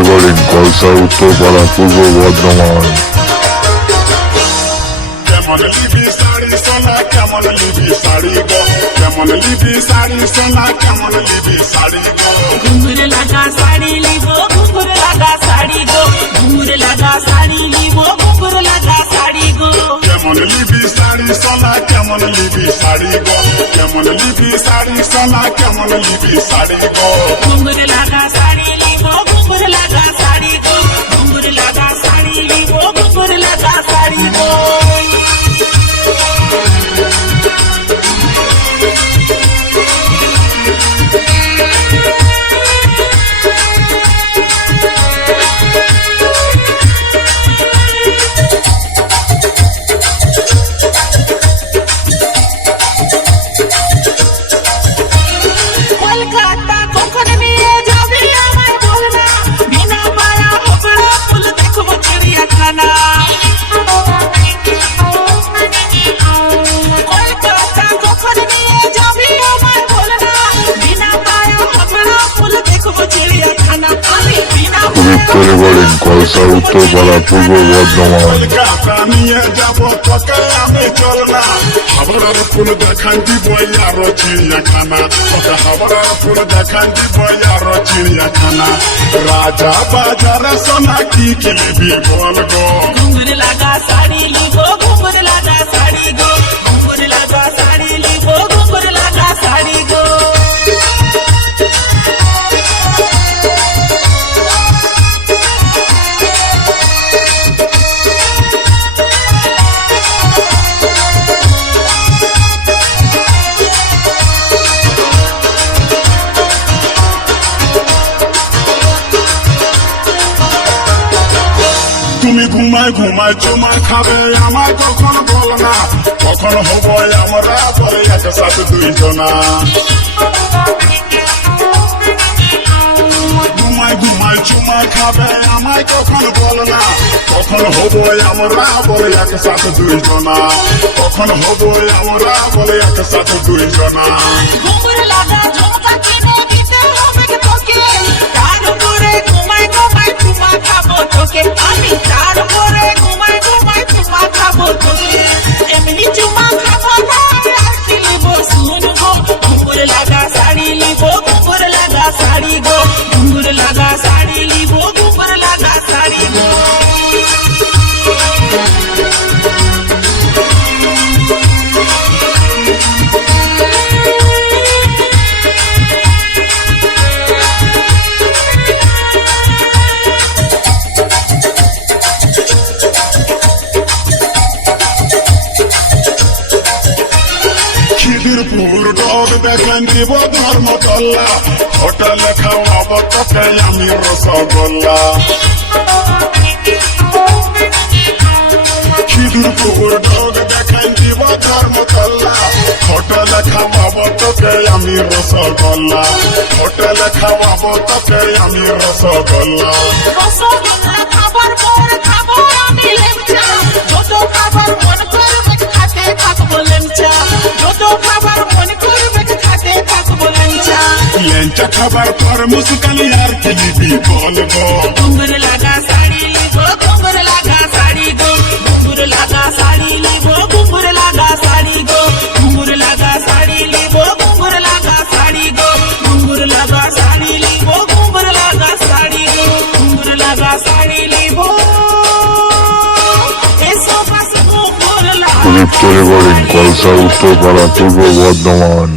Recording কলসা Uttarpara পূর্ব বর্ধমান। কেমন লিবি শাড়ি সোনা কেমন লিবি শাড়ি গো, কেমন লিবি শাড়ি সোনা কেমন লিবি শাড়ি গো। घुंघर लगा साड़ी लीबो घुंघर लगा साड़ी गो, घुंघर लगा साड़ी लीबो घुंघर लगा साड़ी गो। কেমন লিবি শাড়ি সোনা কেমন লিবি শাড়ি গো, কেমন লিবি শাড়ি সোনা কেমন লিবি শাড়ি গো। घुंघर लगा साड़ी लीबो घुंघर लगा साड़ी गो, घुंघर लगा साड़ी लीबो घुंघर लगा साड़ी गो। কলকাতা কখন নিয়ে যাবি আমায় বল না, বিনা মায়া হোগড়া ফুল দেখবো চিড়িয়াখানা। কলকাতা কখন নিয়ে যাবি আমায় বল না, বিনা মায়া হোগড়া ফুল দেখবো চিড়িয়াখানা। আমি বিনা পবিত্র রেকর্ডিং কলসা উত্তরপাড়া পূর্ব বর্ধমান। কলকাতা নিয়ে যাব তোকে আমি চল না, হাবড়ার ফুল দেখান দিব আরো চিড়িয়াখানা, তোকে হাবড়ার ফুল দেখান দিব আরো চিড়িয়াখানা। রাজা বাজার সোনা কি কিনবি বল গো। घुंघर लगा साड़ी लीबो घुंघर लगा साड़ी गो, घुंघर लगा साड़ी लीबो घुंघर लगा साड़ी गो। তুমি ঘুমায় ঘুমায় চুমা খাবে আমায় কখন বল না, কখন হব আমরা বলে একসাথে দুইজনা। ঘুমায় ঘুমায় চুমা খাবে আমায় কখন বল না, কখন হব আমরা বলে একসাথে দুইজনা, কখন হব আমরা বলে একসাথে দুইজনা। ঘুंघर लगा झुमका किने দিতে হবে তোকে, তার উপরে ঘুমায় ঘুমায় চুমা খাবো তোকে। আমি তার উপরে ঘুমায় ঘুমায় চুমা খাবো তোকে। এমনি চুমা খাবো না আর কি লিবো শুন গো। ঘুंघर लगा साड़ी লিবো ঘুंघर लगा साड़ी गो, घुंघर लगा साड़ी লিবো ঘুंघर लगा साड़ी गो। খিদিরপুর ডগ দেখেন দিব ধর্মতলা, হোটেল খাওয়াবো তোকে আমি রসগোল্লা। খিদিরপুর ডগ দেখেন দিব ধর্মতলা, হোটেল খাওয়াবো তোকে আমি রসগোল্লা, হোটেল খাওয়াবো তোকে আমি রসগোল্লা। রসগোল্লা খাবার পর খাবো আমি লেমচা, যত খাবার মন করবে খাতে থাকবো লেমচা, যত খাবার মন করবে খাতে থাকবো লেমচা। লেঞ্চা খাবার পর মুস্কালি আর কি লিবি বল গো। घुंघर लगा साड़ी लीबो घुंघर लगा साड़ी गो, घुंघर लगा साड़ी लीबो घुंघर लगा साड़ी गो, घुंघर लगा साड़ी लीबो घुंघर लगा साड़ी गो, घुंघर लगा साड़ी लीबो घुंघर लगा साड़ी गो, घुंघर लगा साड़ी लीबो एसो बस घुंघर लगा। পবিত্র রেকর্ডিং কলসা উত্তরপাড়া পূর্ব বর্ধমান।